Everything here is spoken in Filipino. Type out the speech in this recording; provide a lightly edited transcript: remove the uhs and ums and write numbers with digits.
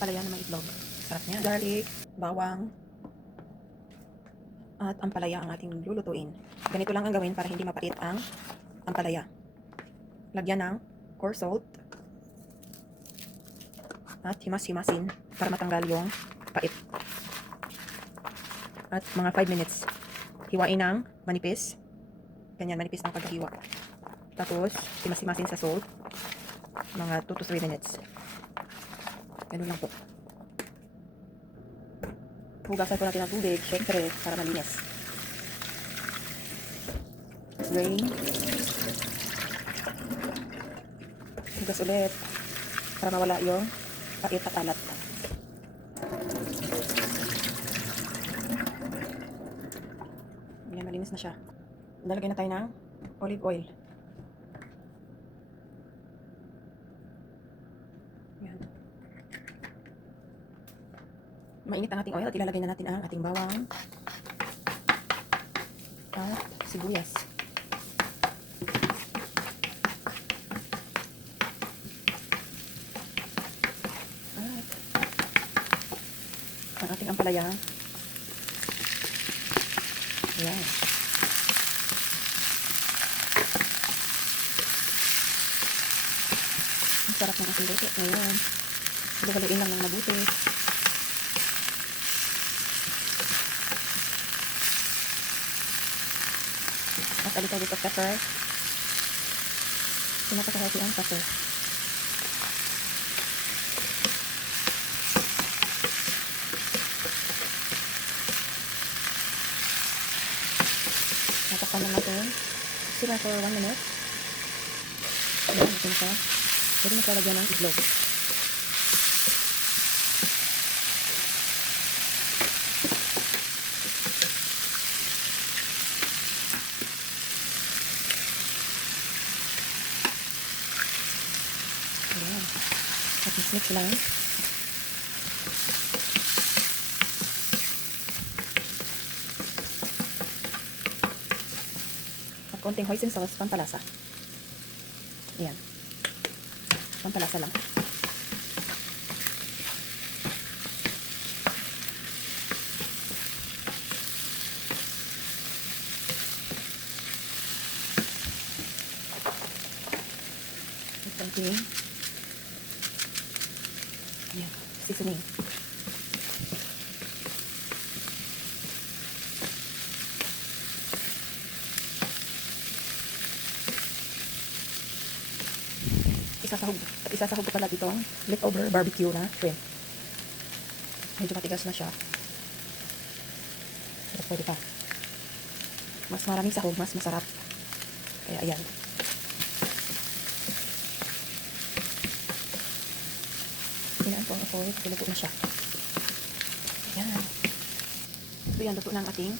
ampalaya na may itlog. Sarap niya. Garlic, bawang, at ampalaya ang ating lulutuin. Ganito lang ang gawin para hindi mapait ang ampalaya. Lagyan ng coarse salt at himas-himasin para matanggal yung pait. At mga 5 minutes. Hiwain ng manipis. Ganyan, manipis ang paghiwa. Tapos, himas-himasin sa salt. Mga 2 to 3 minutes. Ganun lang po. Hugasan po natin ang tubig, syempre, para malinis. Drain. Hugas ulit para mawala yung pait at alat. Ayan, malinis na siya. Lalagyan na tayo ng olive oil. Ayan. Mainit ang ating oil at ilalagay na natin ang ating bawang at sibuyas. At ang ating ampalaya. Ayan. Ang sarap ng ating luto ngayon. Haluin lang ng mabuti. At a little bit of pepper. Pinapakahati ang pepper. Tatakpan lang natin. Sila for 1 minute. Ayan, natin siya. Pwede na siya lagyan ng itlog. Ayan. At mix lang. At konting hoisin sauce, pampalasa. Ayan. Pampalasa lang. At konting ayan, seasoning. Isasahog ko pala ditong leftover barbecue na shrimp. Medyo matigas na siya. Pero pwede pa. Mas maraming sahog, mas masarap. Kaya ayan. Pinaan ko ang apoy. Piluto na siya. Ayan. So yan, luto na ang ating